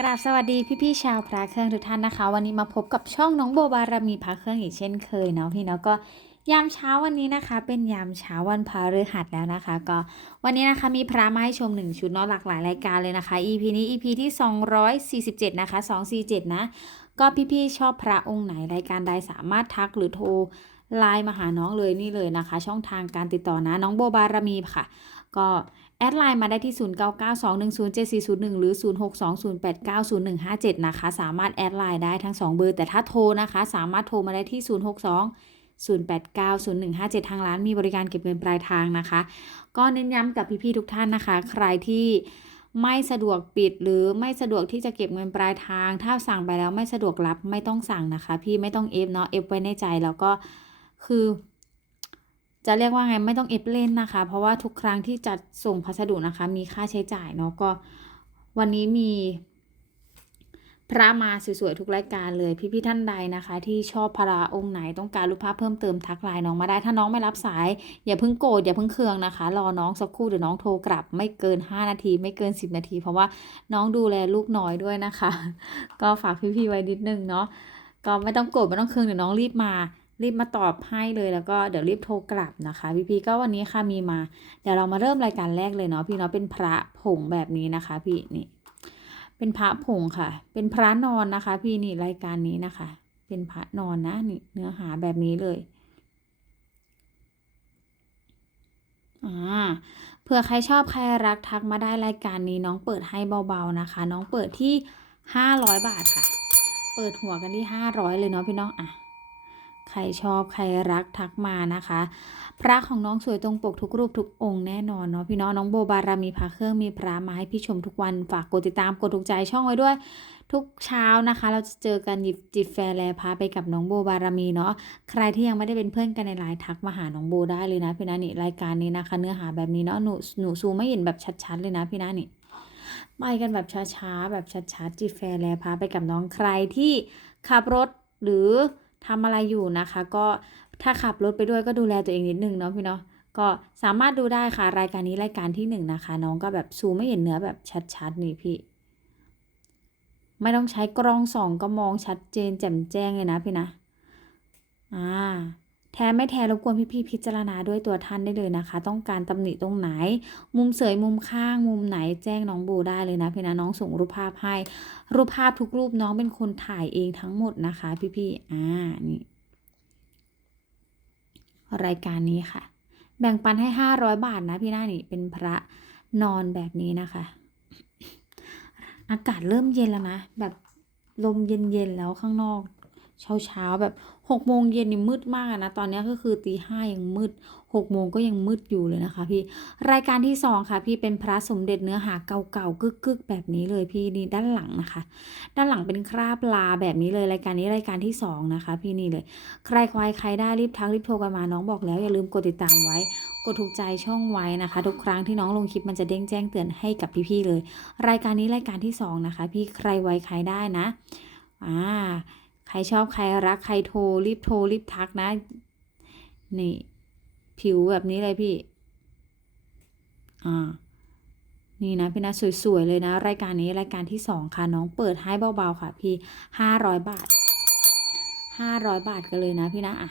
กราบสวัสดีพี่ๆชาวพระเครื่องทุกท่านนะคะ วันนี้มาพบกับช่องน้องโบบารมีพระเครื่องอีกเช่นเคยเนาะพี่เนาะก็ยามเช้าวันนี้นะคะ เป็นยามเช้าวันพฤหัสแล้วนะคะ ก็วันนี้นะคะมีพระมาให้ชมหนึ่งชุดเนาะหลากหลายรายการเลยนะคะ EP นี้ EP ที่ 247 นะคะ 247 นะ ก็พี่ๆชอบพระองค์ไหนรายการใดสามารถทักหรือโทรไลน์มาหาน้องเลยนี่เลยนะคะ ช่องทางการติดต่อนะน้องโบบารมีค่ะ ก็ แอดไลน์มาได้ที่ 0992107401 หรือ 0620890157 นะคะ สามารถแอดไลน์ได้ทั้ง 2 เบอร์ แต่ถ้าโทรนะคะ สามารถโทรมาได้ที่ 062 0890157 ทางร้านมีบริการเก็บเงินปลายทางนะคะ ก็เน้นย้ำกับพี่ๆทุกท่านนะคะ ใครที่ไม่สะดวกปิดหรือไม่สะดวกที่จะเก็บเงินปลายทาง ถ้าสั่งไปแล้วไม่สะดวกรับไม่ต้องสั่งนะคะ พี่ไม่ต้องเอฟเนาะเอฟไว้ในใจแล้วก็คือ จะเรียกว่าไงไม่ต้องเอฟเล่นนะคะ เพราะว่าทุกครั้งที่จัดส่งพัสดุนะคะ มีค่าใช้จ่ายเนาะก็วันนี้มี พระมาสวยๆทุกรายการเลยพี่ๆท่านใดนะคะ ที่ชอบพระองค์ไหนต้องการรูปภาพเพิ่มเติมทักไลน์น้องมาได้ถ้าน้องไม่รับสาย อย่าเพิ่งโกรธอย่าเพิ่งเคืองนะคะ รอน้องสักครู่เดี๋ยวน้องโทรกลับ ไม่เกิน 5 นาที ไม่เกิน 10 นาที เพราะว่าน้องดูแลลูกน้อยด้วยนะคะ ก็ฝากพี่ๆไว้นิดนึงเนาะก็ไม่ต้องโกรธไม่ต้องเคืองเดี๋ยวน้องรีบมา รีบมาตอบให้เลยแล้วก็เดี๋ยวรีบโทรกลับนะคะ พี่ๆก็วันนี้ค่ะมีมา เดี๋ยวเรามาเริ่มรายการแรกเลยเนาะพี่เนาะเป็นพระผงแบบนี้นะคะ พี่นี่เป็นพระผงค่ะ เป็นพระนอนนะคะ พี่นี่รายการนี้นะคะ เป็นพระนอนนะนี่เนื้อหาแบบนี้เลยอ่าเผื่อใครชอบใครรักทักมาได้รายการนี้น้องเปิดให้เบาๆนะคะ น้องเปิดที่ห้าร้อยบาทค่ะ เปิดหัวกันที่ห้าร้อยเลยเนาะพี่น้องอะ ใครชอบใครรักทักมานะคะ พระของน้องสวยตรงปกทุกรูปทุกองค์แน่นอนเนาะพี่น้องน้องโบบารามีพระเครื่องมีพระมาให้พี่ชมทุกวันฝากกดติดตามกดถูกใจช่องไว้ด้วย ทุกเช้านะคะ เราจะเจอกันหยิบจิบแฟร์แลพาไปกับน้องโบบารมีเนาะใครที่ยังไม่ได้เป็นเพื่อนกันในไลน์ทักมาหาน้องโบได้เลยนะพี่นะนี่รายการนี้นะคะ เนื้อหาแบบนี้เนาะหนูหนูซูไม่เห็นแบบชัดๆเลยนะพี่นะนี่ไปกันแบบช้าๆแบบชัดๆจิบแฟร์แลพาไปกับน้องใครที่ขับรถหรือ ทำอะไรอยู่นะคะ ก็ถ้าขับรถไปด้วยก็ดูแลตัวเองนิดนึงเนาะพี่เนาะก็สามารถดูได้ค่ะรายการนี้รายการที่หนึ่งนะคะ น้องก็แบบซูไม่เห็นเนื้อแบบชัดๆนี่พี่ ไม่ต้องใช้กล้องส่องก็มองชัดเจนแจ่มแจ้งเลยนะพี่นะอ่า แท้ไม่แท้รบกวนพี่ๆพิจารณาด้วยตัวท่านได้เลยนะคะ ต้องการตำหนิตรงไหน มุมเสยมุมข้าง มุมไหนแจ้งน้องโบได้เลยนะพี่นะน้องส่งรูปภาพให้ รูปภาพทุกรูปน้องเป็นคนถ่ายเองทั้งหมดนะคะ พี่ๆอ่านี่รายการนี้ค่ะ แบ่งปันให้ห้าร้อยบาทนะพี่หน้านี่เป็นพระนอนแบบนี้นะคะ อากาศเริ่มเย็นแล้วนะ แบบลมเย็นๆแล้วข้างนอก เช้าเช้าๆแบบ หกโมงเย็นนี่มืดมากนะ ตอนนี้ก็คือตีห้ายังมืดหกโมงก็ยังมืดอยู่เลยนะคะพี่ รายการที่สองค่ะ พี่เป็นพระสมเด็จเนื้อหาเก่าๆกึกๆแบบนี้เลยพี่นี่ด้านหลังนะคะ ด้านหลังเป็นคราบลาแบบนี้เลยรายการนี้รายการที่สองนะคะ พี่นี่เลย ใครควายใครได้รีบทักรีบโทรกันมาน้องบอกแล้วอย่าลืมกดติดตามไว้ กดถูกใจช่องไว้นะคะ ทุกครั้งที่น้องลงคลิปมันจะเด้งแจ้งเตือนให้กับพี่ๆเลย รายการนี้รายการที่สองนะคะ พี่ใครไวใครได้นะอ่า ใครชอบใครรักใครโทรรีบโทรรีบทักนะ นี่ ผิวแบบนี้เลยพี่ อ่า นี่นะพี่นะสวยๆเลยนะ รายการนี้รายการที่สองค่ะ น้องเปิดให้เบาๆค่ะ พี่ห้าร้อยบาทห้าร้อยบาทกันเลยนะพี่นะอะ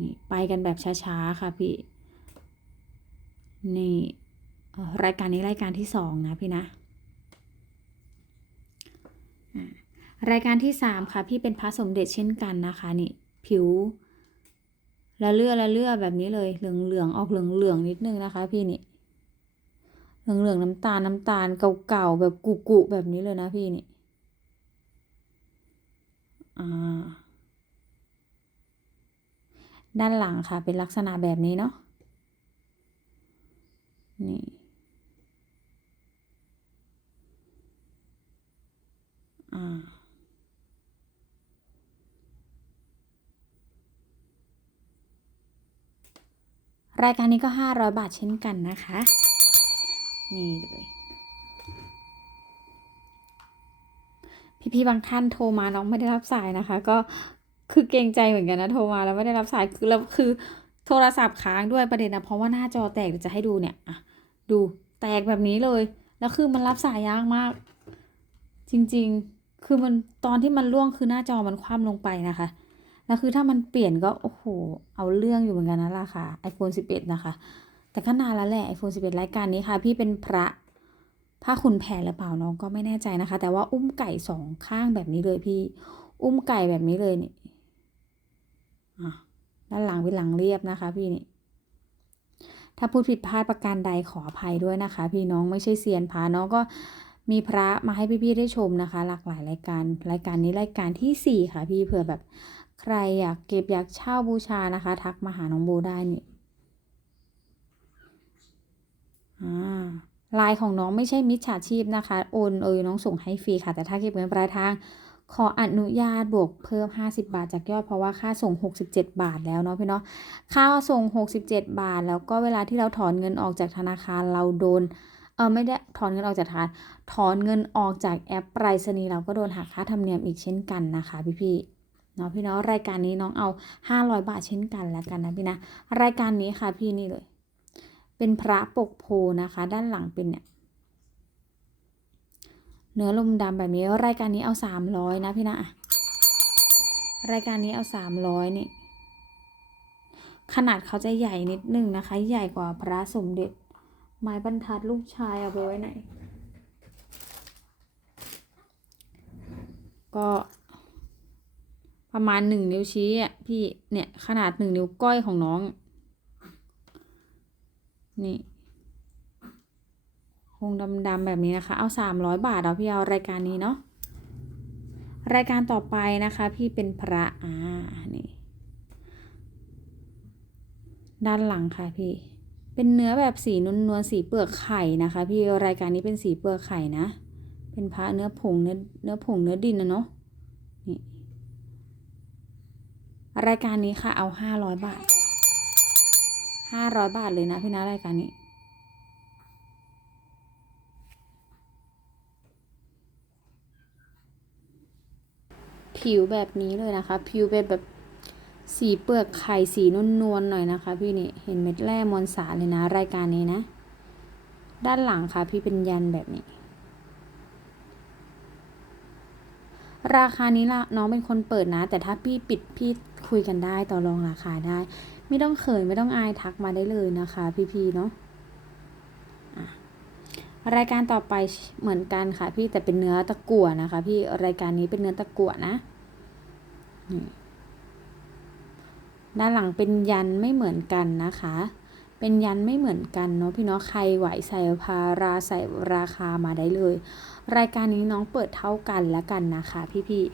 นี่ไปกันแบบช้าๆค่ะพี่ นี่รายการนี้รายการที่สองนะพี่นะอ่า รายการที่สามค่ะ พี่เป็นพระสมเด็จเช่นกันนะคะนี่ผิวละเลือละเลือแบบนี้เลยเหลืองเหลืองออกเหลืองเหลืองนิดนึงนะคะ พี่นี่เหลืองเหลืองน้ำตาลน้ำตาลเก่าๆแบบกุกๆแบบนี้เลยนะพี่นี่อ่าด้านหลังค่ะเป็นลักษณะแบบนี้เนาะนี่อ่า รายการนี้ก็ห้าร้อยบาทเช่นกันนะคะ นี่เลยพี่ๆบางท่านโทรมาน้องไม่ได้รับสายนะคะ ก็คือเกรงใจเหมือนกันนะโทรมาแล้วไม่ได้รับสายคือแล้วคือโทรศัพท์ค้างด้วยประเด็นนะเพราะว่าหน้าจอแตกจะให้ดูเนี่ยอะดูแตกแบบนี้เลย แล้วคือมันรับสายยากมาก จริง ๆ คือมันตอนที่มันล่วงคือหน้าจอมันคว่ำลงไปนะคะ แล้วคือถ้ามันเปลี่ยนก็โอ้โห เอาเรื่องอยู่เหมือนกันนะราคา iPhone 11 นะคะ แต่ก็นานแล้วแหละ iPhone 11 รายการนี้ค่ะ พี่เป็นพระผ้าขุนแผนหรือเปล่าน้องก็ไม่แน่ใจนะคะ แต่ว่าอุ้มไก่สองข้างแบบนี้เลยพี่ อุ้มไก่แบบนี้เลยนี่อะด้านหลังเป็นหลังเรียบนะคะ พี่นี่ ถ้าพูดผิดพลาดประการใดขออภัยด้วยนะคะ พี่น้องไม่ใช่เซียนพาน้องก็มีพระมาให้พี่ๆได้ชมนะคะ หลากหลายรายการ รายการนี้รายการที่สี่ค่ะ พี่เผื่อแบบ ใครอยากเก็บอยากเช่าบูชานะคะ ทักมาหาน้องโบได้นี่อ่าลายของน้องไม่ใช่มิจฉาชีพนะคะ โอนเอยน้องส่งให้ฟรีค่ะ แต่ถ้าเก็บเงินปลายทาง ขออนุญาตบวกเพิ่ม 50 บาทจากยอดเพราะว่าค่าส่ง 67 บาทแล้วเนาะพี่เนาะ ค่าส่ง 67 บาท แล้วก็เวลาที่เราถอนเงินออกจากธนาคารเราโดน เออไม่ได้ถอนเงินออกจากธนาคารถอนเงินออกจากแอปไปรษณีย์เราก็โดนหักค่าธรรมเนียมอีกเช่นกันนะคะพี่พี่ นาะพี่เนาะรายการนี้น้องเอา 500 บาทเช่นกันแล้วกันนะพี่นะรายการนี้ค่ะพี่นี่เลย เป็นพระปกโพนะคะ ด้านหลังเป็นเนี่ยเนื้อลมดำแบบนี้รายการนี้เอา 300 นะพี่นะอะรายการนี้เอา 300นี่ขนาดเขาจะใหญ่นิดนึงนะคะ ใหญ่กว่าพระสมเด็จ ไม้บรรทัดลูกชายเอาไปไว้ไหน ก็ ประมาณหนึ่งนิ้วชี้อะพี่เนี่ยขนาดหนึ่งนิ้วก้อยของน้อง นี่คงดำๆแบบนี้นะคะ เอาสามร้อยบาทเอาพี่เอารายการนี้เนาะรายการต่อไปนะคะพี่เป็นพระอ่านี่ด้านหลังค่ะพี่ เป็นเนื้อแบบสีนวลนวลสีเปลือกไข่นะคะ พี่รายการนี้เป็นสีเปลือกไข่นะ เป็นพระเนื้อผงเนื้อเนื้อผงเนื้อดินนะเนาะนี่ รายการนี้ค่ะเอาห้าร้อยบาทห้าร้อยบาทเลยนะพี่นะรายการนี้ผิวแบบนี้เลยนะคะ ผิวเป็นแบบสีเปลือกไข่สีนวลๆหน่อยนะคะ พี่นี่เห็นเม็ดแร่มวลสารเลยนะ รายการนี้นะ ด้านหลังค่ะ พี่เป็นยันแบบนี้ ราคานี้ละน้องเป็นคนเปิดนะ แต่ถ้าพี่ปิดพี่คุยกันได้ต่อรองราคาได้ ไม่ต้องเขินไม่ต้องอายทักมาได้เลยนะคะ พี่ๆเนาะรายการต่อไปเหมือนกันค่ะ พี่แต่เป็นเนื้อตะกั่วนะคะ พี่รายการนี้เป็นเนื้อตะกั่วนะด้านหลังเป็นยันไม่เหมือนกันนะคะ เป็นยันไม่เหมือนกันเนาะพี่เนาะใครไหวใส่พาราใส่ราคามาได้เลย รายการนี้น้องเปิดเท่ากันแล้วกันนะคะ พี่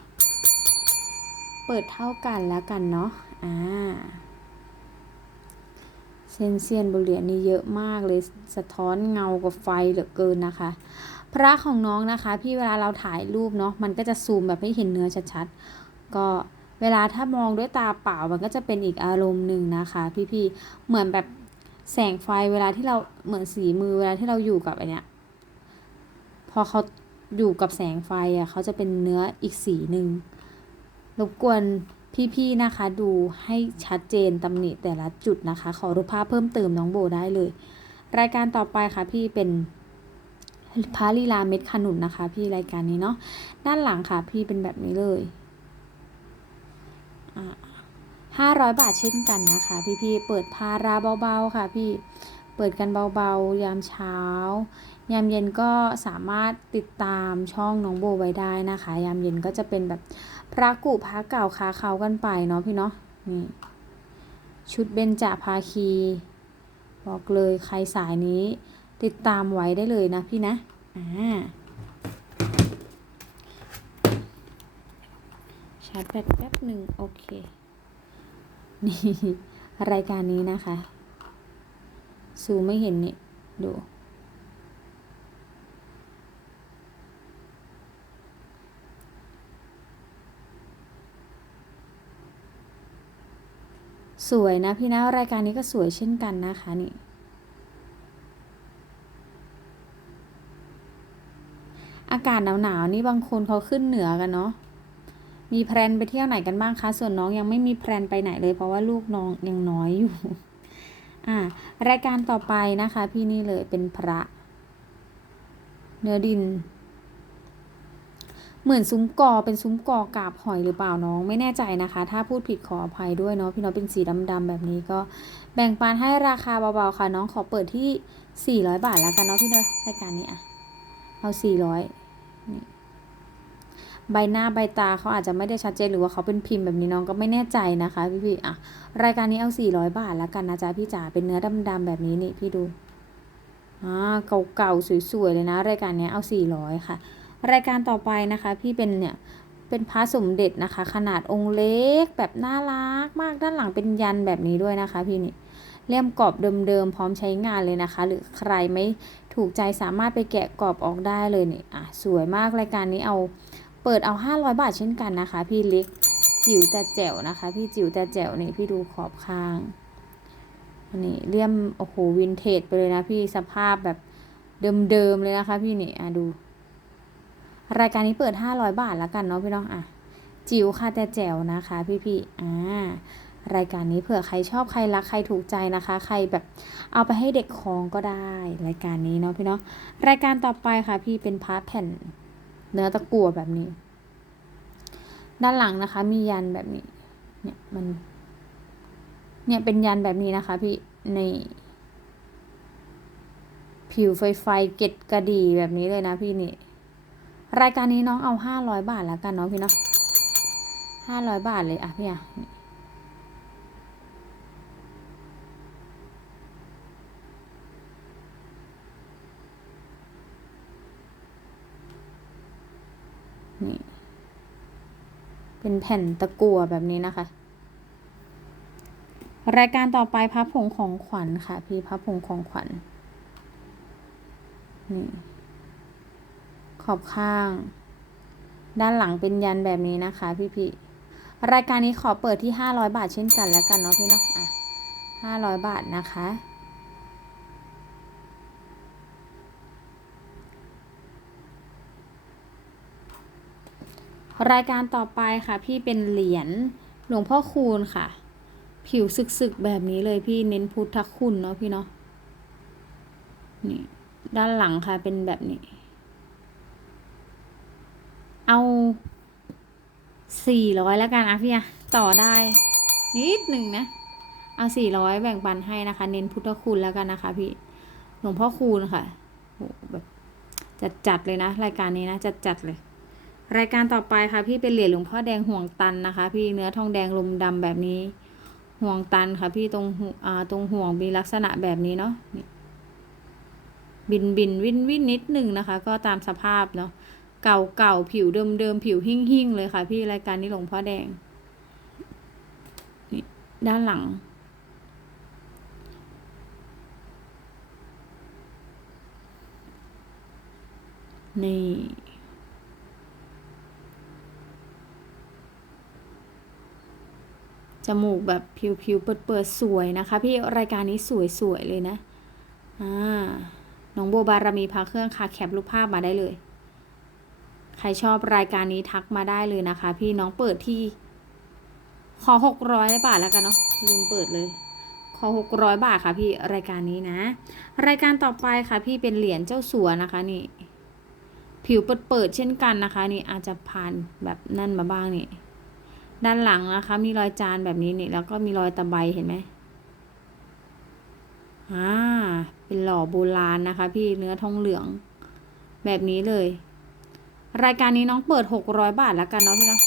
ๆเปิดเท่ากันแล้วกันเนาะอ่าเซนเซียนบุเรียญนี่เยอะมากเลยสะท้อนเงากับไฟเหลือเกินนะคะ พระของน้องนะคะ พี่เวลาเราถ่ายรูปเนาะมันก็จะซูมแบบให้เห็นเนื้อชัดๆก็เวลาถ้ามองด้วยตาเปล่ามันก็จะเป็นอีกอารมณ์หนึ่งนะคะ พี่ๆเหมือนแบบ แสงไฟเวลาที่เราเหมือนสีมือเวลาที่เราอยู่กับอันเนี้ยพอเขาอยู่กับแสงไฟอะเขาจะเป็นเนื้ออีกสีหนึ่งรบกวนพี่ๆนะคะ ดูให้ชัดเจนตำหนิแต่ละจุดนะคะ ขอรูปภาพเพิ่มเติมน้องโบได้เลย รายการต่อไปค่ะพี่เป็นพระลีลาเม็ดขนุนนะคะ พี่รายการนี้เนาะด้านหลังค่ะพี่เป็นแบบนี้เลย ห้าร้อยบาทเช่นกันนะคะ พี่ๆ เปิดพาราเบาๆค่ะพี่ เปิดกันเบาๆ ยามเช้า ยามเย็นก็สามารถติดตามช่องน้องโบไว้ได้นะคะ ยามเย็นก็จะเป็นแบบพระกุพระเก่าคาเขากันไปเนาะพี่เนาะ นี่ ชุดเบญจภาคี บอกเลยใครสายนี้ติดตามไว้ได้เลยนะพี่นะ อ่าชาร์จแบตแป๊บหนึ่งโอเค นี่รายการนี้นะคะ ซูไม่เห็นนี่ ดู สวยนะพี่นะรายการนี้ก็สวยเช่นกันนะคะนี่อากาศหนาวๆนี่บางคนเขาขึ้นเหนือกันเนาะ มีแพลนไปเที่ยวไหนกันบ้างคะ ส่วนน้องยังไม่มีแพลนไปไหนเลย เพราะว่าลูกน้องยังน้อยอยู่ อ่ารายการต่อไปนะคะ พี่นี่เลยเป็นพระ เนื้อดิน เหมือนซุ้มกอเป็นซุ้มกอกาบหอยหรือเปล่าน้อง ไม่แน่ใจนะคะ ถ้าพูดผิดขออภัยด้วยเนาะพี่น้องเป็นสีดำๆแบบนี้ก็ แบ่งปันให้ราคาเบาๆค่ะ น้องขอเปิดที่ 400 บาทแล้วกันเนาะพี่น้องรายการนี้อะเอา400นี่ ใบหน้าใบตาเขาอาจจะไม่ได้ชัดเจนหรือว่าเขาเป็นพิมพ์แบบนี้น้องก็ไม่แน่ใจนะคะพี่ๆอะรายการนี้เอา 400 บาทแล้วกันนะจ๊ะพี่จ๋าเป็นเนื้อดำๆแบบนี้นี่พี่ดูอ่าเก่าๆสวยๆเลยนะ รายการนี้เอา 400 ค่ะ รายการต่อไปนะคะ พี่เป็นเนี่ยเป็นพระสมเด็จนะคะ ขนาดองค์เล็กแบบน่ารักมากด้านหลังเป็นยันแบบนี้ด้วยนะคะ พี่นี่เลี่ยมกรอบเดิมๆพร้อมใช้งานเลยนะคะ หรือใครไม่ถูกใจสามารถไปแกะกรอบออกได้เลยนี่อะสวยมากรายการนี้เอา เปิดเอา 500 บาทเช่นกันนะคะ พี่เล็กจิ๋วแต่แจ๋วนะคะ พี่จิ๋วแต่แจ๋วนี่พี่ดูขอบข้างนี่เลี่ยมโอ้โหวินเทจไปเลยนะพี่สภาพแบบเดิมๆเลยนะคะ พี่นี่อะดู รายการนี้เปิด 500 บาทแล้วกันเนาะพี่น้องอะจิ๋วค่ะแต่แจ๋วนะคะ พี่ๆอ่ารายการนี้เผื่อใครชอบใครรักใครถูกใจนะคะ ใครแบบเอาไปให้เด็กคองก็ได้ รายการนี้เนาะพี่เนาะรายการต่อไปค่ะพี่เป็นพาร์ทแผ่น เนื้อตะกั่วแบบนี้ ด้านหลังนะคะ มียันแบบนี้ เนี่ยมัน เนี่ยเป็นยันแบบนี้นะคะ พี่ในผิวไฟไฟเกตกระดีแบบนี้เลยนะพี่นี่ รายการนี้น้องเอาห้าร้อยบาทแล้วกันเนาะพี่เนาะห้าร้อยบาทเลยอะพี่อะนี่นี่ เป็นแผ่นตะกั่วแบบนี้นะคะ รายการต่อไปพับผงของขวัญค่ะ พี่พับผงของขวัญนี่ขอบข้าง ด้านหลังเป็นยันแบบนี้นะคะ พี่พี่รายการนี้ขอเปิดที่ห้าร้อยบาทเช่นกันแล้วกันเนาะพี่เนาะอะห้าร้อยบาทนะคะ รายการต่อไปค่ะพี่เป็นเหรียญหลวงพ่อคูณค่ะ ผิวสึกๆแบบนี้เลยพี่เน้นพุทธคุณเนาะพี่เนาะนี่ด้านหลังค่ะเป็นแบบนี้ เอาสี่ร้อยแล้วกันอะพี่อะต่อได้ นิดหนึ่งนะ เอาสี่ร้อยแบ่งปันให้นะคะ เน้นพุทธคุณแล้วกันนะคะ พี่หลวงพ่อคูณค่ะโหแบบจัดจัดๆเลยนะ รายการนี้นะ จัดจัดๆเลย รายการต่อไปค่ะพี่เป็นเหรียญหลวงพ่อแดงห่วงตันนะคะ พี่เนื้อทองแดงลมดำแบบนี้ ห่วงตันค่ะ พี่ตรงหูอ่าตรงห่วงมีลักษณะแบบนี้เนาะบินบินวินวินนิดหนึ่งนะคะ ก็ตามสภาพเนาะเก่าเก่าผิวเดิมเดิมผิวหิ่งหิ่งเลยค่ะ พี่รายการนี้หลวงพ่อแดงนี่ด้านหลังนี่ จมูกแบบผิวๆเปิดๆสวยนะคะ พี่รายการนี้สวยๆเลยนะอ่าน้องโบบารมีพาเครื่องค่ะแคปรูปภาพมาได้เลย ใครชอบรายการนี้ทักมาได้เลยนะคะ พี่น้องเปิดที่ ขอหกร้อยบาทแล้วกันเนาะลืมเปิดเลย ขอหกร้อยบาทค่ะพี่รายการนี้นะ รายการต่อไปค่ะพี่เป็นเหรียญเจ้าสัวนะคะนี่ ผิวเปิดๆเช่นกันนะคะ นี่อาจจะผ่านแบบนั่นมาบ้างนี่ ด้านหลังนะคะ มีรอยจานแบบนี้นี่แล้วก็มีรอยตะไบเห็นไหมอ่าเป็นหล่อโบราณนะคะ พี่เนื้อทองเหลือง แบบนี้เลย รายการนี้น้องเปิดหกร้อยบาทแล้วกันเนาะพี่เนาะ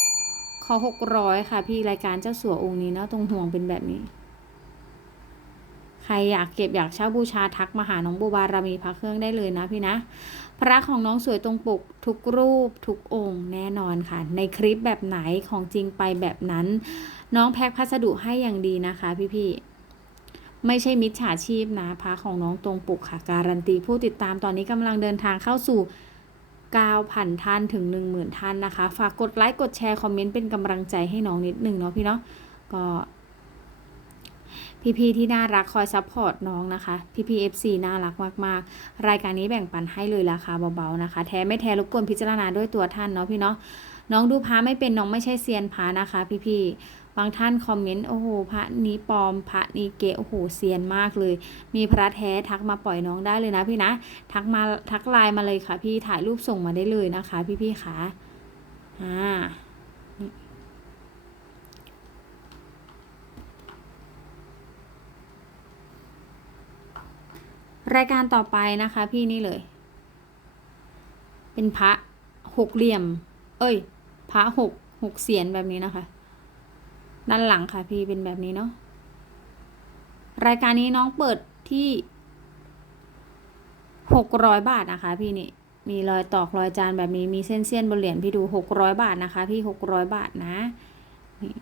ขอหกร้อยค่ะ พี่รายการเจ้าสัวองค์นี้เนาะตรงห่วงเป็นแบบนี้ รอยากเก็บอยากเช่าบูชาทักมาหาน้องโบบารมีพระเครื่องได้เลยนะพี่นะ พระของน้องสวยตรงปกทุกรูปทุกองค์แน่นอนค่ะ ในคลิปแบบไหนของจริงไปแบบนั้น น้องแพ็คพัสดุให้อย่างดีนะคะพี่ๆไม่ใช่มิจฉาชีพนะพระของน้องตรงปกค่ะการันตีผู้ติดตามตอนนี้กำลังเดินทางเข้าสู่9,000ท่านถึง 10,000ท่านนะคะ ฝากกดไลค์กดแชร์ คอมเมนต์เป็นกำลังใจให้น้องนิดหนึ่งเนาะพี่เนาะก็ พี่ๆที่น่ารักคอยซัพพอร์ตน้องนะคะ พี่ๆ FC น่ารักมากๆ รายการนี้แบ่งปันให้เลยราคาเบาๆนะคะ แท้ไม่แท้รบกวนพิจารณาด้วยตัวท่านเนาะพี่เนาะน้องดูพาไม่เป็นน้องไม่ใช่เซียนพานะคะ พี่ๆบางท่านคอมเมนต์โอ้โหพระนี้ปลอมพระนี้เก๋โอ้โหเซียนมากเลย มีพระแท้ทักมาปล่อยน้องได้เลยนะพี่นะทักมาทักไลน์มาเลยค่ะ พี่ถ่ายรูปส่งมาได้เลยนะคะ พี่พี่ๆค่ะอ่า รายการต่อไปนะคะพี่นี่เลย เป็นพระหกเหลี่ยม เอ้ย พระหกหกเสียนแบบนี้นะคะ ด้านหลังค่ะพี่เป็นแบบนี้เนาะ รายการนี้น้องเปิดที่หกร้อยบาทนะคะ พี่นี่ มีรอยตอกรอยจานแบบนี้ มีเส้นเสี้ยนบนเหรียญพี่ดูหกร้อยบาทนะคะ พี่หกร้อยบาทนะนี่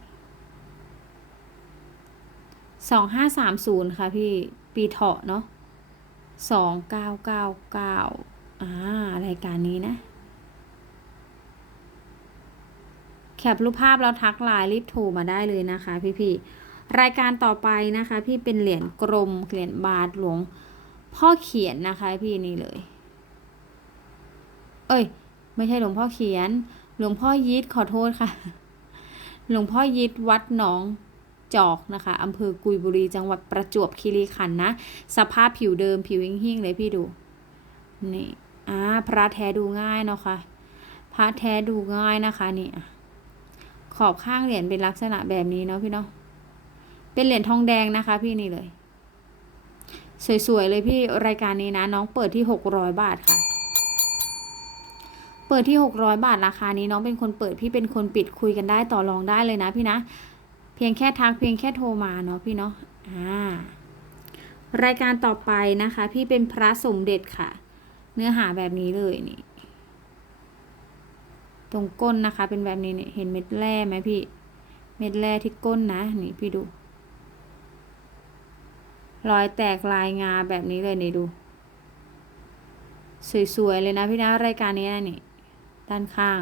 สองห้าสามศูนย์ค่ะพี่ ปีเถาะเนาะ สองเก้าเก้าเก้าอ่ารายการนี้นะ แคปรูปภาพแล้วทักไลน์รีบโทรมาได้เลยนะคะพี่ๆรายการต่อไปนะคะ พี่เป็นเหรียญกลมเหรียญบาทหลวงพ่อเขียนนะคะพี่นี่เลย เอ้ย ไม่ใช่หลวงพ่อเขียน หลวงพ่อยิดขอโทษค่ะ หลวงพ่อยิดวัดหนอง จอกนะคะอำเภอกุยบุรีจังหวัดประจวบคีรีขันธ์นะ สภาพผิวเดิมผิวหิ่งๆเลยพี่ดู นี่อ่าพระแท้ดูง่ายเนาะค่ะพระแท้ดูง่ายนะคะนี่ขอบข้างเหรียญเป็นลักษณะแบบนี้เนาะพี่เนาะเป็นเหรียญทองแดงนะคะ พี่นี่เลย สวยๆเลยพี่รายการนี้นะ น้องเปิดที่หกร้อยบาทค่ะเปิดที่หกร้อยบาทราคานี้น้องเป็นคนเปิดพี่เป็นคนปิดคุยกันได้ต่อรองได้เลยนะพี่นะ เพียงแค่ทักเพียงแค่โทรมาเนาะพี่เนาะอ่ารายการต่อไปนะคะ พี่เป็นพระสมเด็จค่ะ เนื้อหาแบบนี้เลยนี่ ตรงก้นนะคะ เป็นแบบนี้เนี่ยเห็นเม็ดแร่ไหมพี่ เม็ดแร่ที่ก้นนะ นี่พี่ดู รอยแตกลายงาแบบนี้เลยนี่ดู สวยๆเลยนะพี่นะรายการนี้นะนี่ ด้านข้าง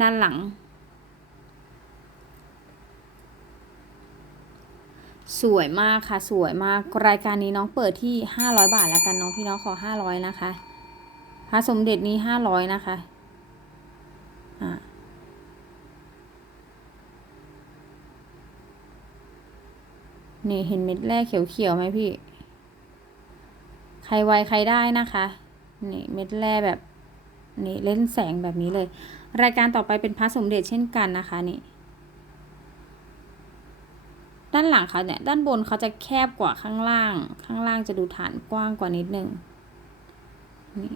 ด้านหลัง สวยมากค่ะสวยมากรายการนี้น้องเปิดที่ห้าร้อยบาทแล้วกันน้องพี่น้องขอห้าร้อยนะคะพระสมเด็จนี้ห้าร้อยนะคะอะนี่เห็นเม็ดแรกเขียวๆไหมพี่ ใครไวใครได้นะคะ นี่เม็ดแร่แบบ นี่เล่นแสงแบบนี้เลย รายการต่อไปเป็นพระสมเด็จเช่นกันนะคะนี่ ด้านหลังเขาเนี่ยด้านบนเขาจะแคบกว่าข้างล่าง ข้างล่างจะดูฐานกว้างกว่านิดนึงนี่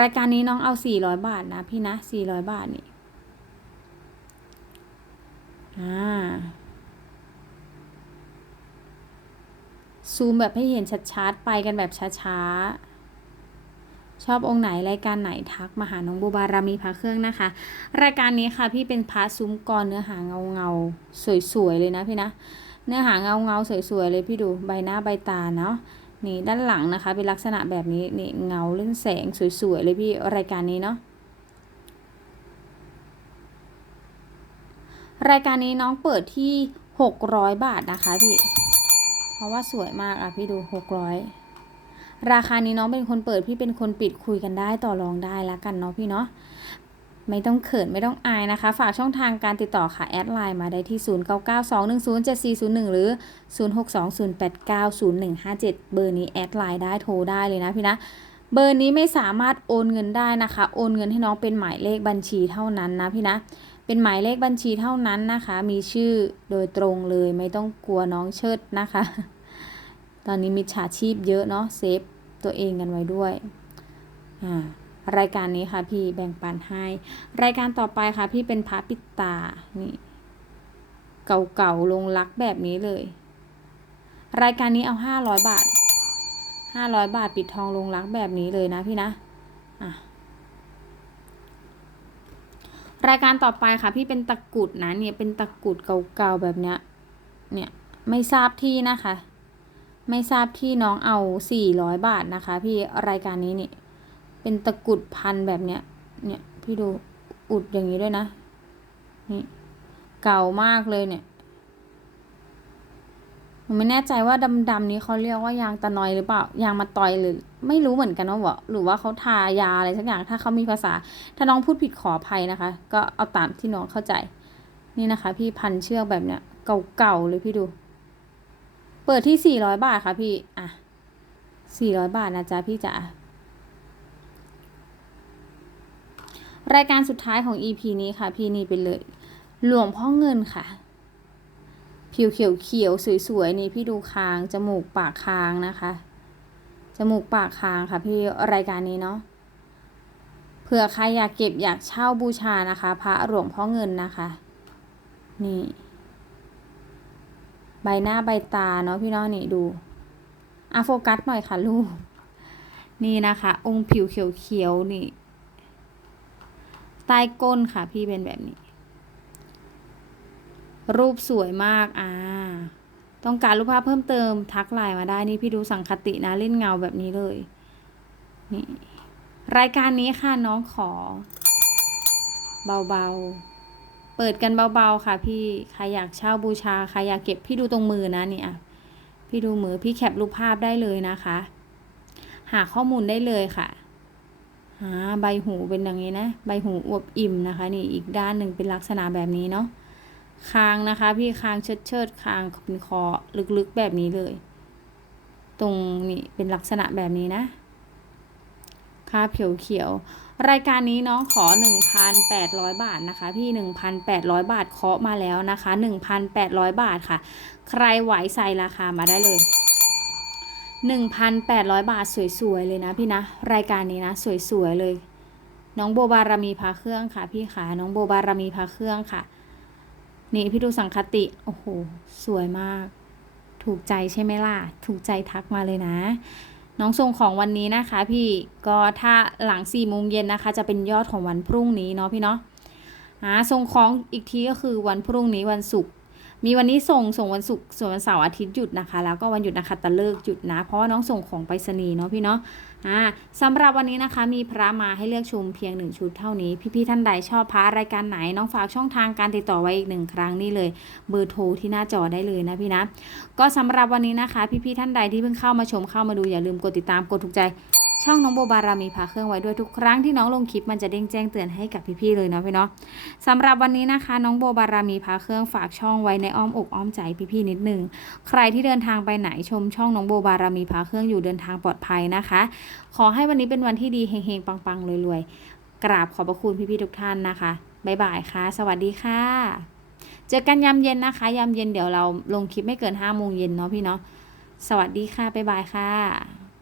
รายการนี้น้องเอาสี่ร้อยบาทนะพี่นะสี่ร้อยบาทนี่อ่าซูมแบบให้เห็นชัดๆ ไปกันแบบช้าๆ ชอบองค์ไหนรายการไหนทักมาหาน้องบูบารามีพระเครื่องนะคะ รายการนี้ค่ะพี่เป็นพระซุ้มกรเนื้อหาเงาเงาสวยๆเลยนะพี่นะ เนื้อหาเงาเงาสวยๆเลยพี่ดูใบหน้าใบตาเนาะนี่ด้านหลังนะคะ เป็นลักษณะแบบนี้นี่เงาเล่นแสงสวยๆเลยพี่รายการนี้เนาะรายการนี้น้องเปิดที่หกร้อยบาทนะคะพี่ เพราะว่าสวยมากอะพี่ดูหก ราคานี้น้องเป็นคนเปิดพี่เป็นคนปิดคุยกันได้ต่อรองได้แล้วกันเนาะพี่เนาะไม่ต้องเขินไม่ต้องอายนะคะ ฝากช่องทางการติดต่อค่ะ แอดไลน์มาได้ที่ 0992107401 หรือ 0620890157 เบอร์นี้แอดไลน์ได้โทรได้เลยนะพี่นะ เบอร์นี้ไม่สามารถโอนเงินได้นะคะ โอนเงินให้น้องเป็นหมายเลขบัญชีเท่านั้นนะพี่นะ เป็นหมายเลขบัญชีเท่านั้นนะคะ มีชื่อโดยตรงเลยไม่ต้องกลัวน้องเชิดนะคะ ตอนนี้มีฉาชีพเยอะเนาะเซฟตัวเองกันไว้ด้วยอ่ารายการนี้ค่ะพี่แบ่งปันให้ รายการต่อไปค่ะพี่เป็นพระปิดตานี่เก่าๆลงรักแบบนี้เลย รายการนี้เอาห้าร้อยบาทห้าร้อยบาทปิดทองลงรักแบบนี้เลยนะพี่นะอะรายการต่อไปค่ะ พี่เป็นตะกุดนะเนี่ยเป็นตะกุดเก่าๆแบบเนี้ยเนี่ยไม่ทราบที่นะคะ ไม่ทราบที่น้องเอาสี่ร้อยบาทนะคะ พี่รายการนี้นี่ เป็นตะกุดพันแบบเนี้ย เนี่ยพี่ดูอุดอย่างนี้ด้วยนะ นี่ เก่ามากเลยเนี่ยมไม่แน่ใจว่าดำๆนี้เขาเรียกว่ายางตะนอยหรือเปล่ายางมาตอยหรือ ไม่รู้เหมือนกันว่าบอกหรือว่าเขาทายาอะไรสักอย่างถ้าเขามีภาษา ถ้าน้องพูดผิดขออภัยนะคะ ก็เอาตามที่น้องเข้าใจ นี่นะคะ พี่พันเชือกแบบเนี้ยเก่าๆเลยพี่ดู เปิดที่สี่ร้อยบาทค่ะพี่อะสี่ร้อยบาทนะจ๊ะพี่จ๋ารายการสุดท้ายของ EP นี้ค่ะ พี่นี่ไปเลย หลวงพ่อเงินค่ะ ผิวเขียวเขียวๆสวยๆนี่พี่ดูคาง จมูกปากคางนะคะ จมูกปากคางค่ะ พี่รายการนี้เนาะ เผื่อใครอยากเก็บอยากเช่าบูชานะคะ พระหลวงพ่อเงินนะคะ นี่ ใบหน้าใบตาเนาะพี่เนาะนี่ดูอะโฟกัสหน่อยค่ะลูก นี่นะคะ องค์ผิวเขียวๆนี่ ใต้ก้นค่ะพี่เป็นแบบนี้ รูปสวยมากอ่าต้องการรูปภาพเพิ่มเติมทักไลน์มาได้นี่พี่ดูสังคตินะเล่นเงาแบบนี้เลย นี่ รายการนี้ค่ะน้องขอ เบาๆ เปิดกันเบาๆค่ะ พี่ใครอยากเช่าบูชาใครอยากเก็บพี่ดูตรงมือนะเนี่ยพี่ดูมือพี่แคปรูปภาพได้เลยนะคะ หาข้อมูลได้เลยค่ะหาใบหูเป็นอย่างนี้นะ ใบหูอวบอิ่มนะคะ นี่อีกด้านหนึ่งเป็นลักษณะแบบนี้เนาะคางนะคะ พี่คางเชิดเชิดคางเป็นคอลึกๆแบบนี้เลย ตรงนี้เป็นลักษณะแบบนี้นะคาบเขียวเขียวๆ รายการนี้เน้องขอ 1,800 บาทนะคะ พี่ 1,800 บาทเคาะมาแล้วนะคะ 1,800 บาทค่ะ ใครไหวใส่ราคามาได้เลย 1,800 บาทสวยๆเลยนะพี่นะ รายการนี้นะ สวยๆเลย น้องโบบารมีพาเครื่องค่ะ พี่ขาน้องโบบารมีพาเครื่องค่ะ นี่พี่ดูสังคติ โอ้โห สวยมาก ถูกใจใช่ไหมล่ะ ถูกใจทักมาเลยนะ น้องส่งของวันนี้นะคะ พี่ก็ถ้าหลัง4ี่โมงเย็นนะคะ จะเป็นยอดของวันพรุ่งนี้เนาะพี่เนาะอ่าส่งของอีกทีก็คือวันพรุ่งนี้วันศุกร์มีวันนี้ส่งส่งวันศุกร์ส่วนวันเสาร์อาทิตย์หยุดนะคะ แล้วก็วันหยุดนะคะตะเลิกหยุดนะ เพราะว่าน้องส่งของไปรษณีย์เนาะพี่เนาะ อ่าสำหรับวันนี้นะคะมีพระมาให้เลือกชมเพียงหนึ่งชุดเท่านี้ พี่ๆท่านใดชอบพระรายการไหนน้องฝากช่องทางการติดต่อไว้อีกหนึ่งครั้งนี่เลย เบอร์โทรที่หน้าจอได้เลยนะพี่นะ ก็สำหรับวันนี้นะคะ พี่ๆท่านใดที่เพิ่งเข้ามาชมเข้ามาดูอย่าลืมกดติดตามกดถูกใจ ช่องน้องโบบารามีพาเครื่องไว้ด้วยทุกครั้งที่น้องลงคลิปมันจะเด้งแจ้งเตือนให้กับพี่ๆเลยเนาะพี่เนาะสำหรับวันนี้นะคะ น้องโบบารามีพาเครื่องฝากช่องไว้ในอ้อมอกอ้อมใจพี่ๆนิดนึงใครที่เดินทางไปไหนชมช่องน้องโบบารามีพาเครื่องอยู่เดินทางปลอดภัยนะคะ ขอให้วันนี้เป็นวันที่ดีเฮงๆปังๆรวยๆกราบขอบพระคุณพี่ๆทุกท่านนะคะบ๊ายบายค่ะ สวัสดีค่ะ เจอกันยามเย็นนะคะ ยามเย็นเดี๋ยวเราลงคลิปไม่เกินห้าโมงเย็นเนาะพี่เนาะ สวัสดีค่ะ บ๊ายบายค่ะ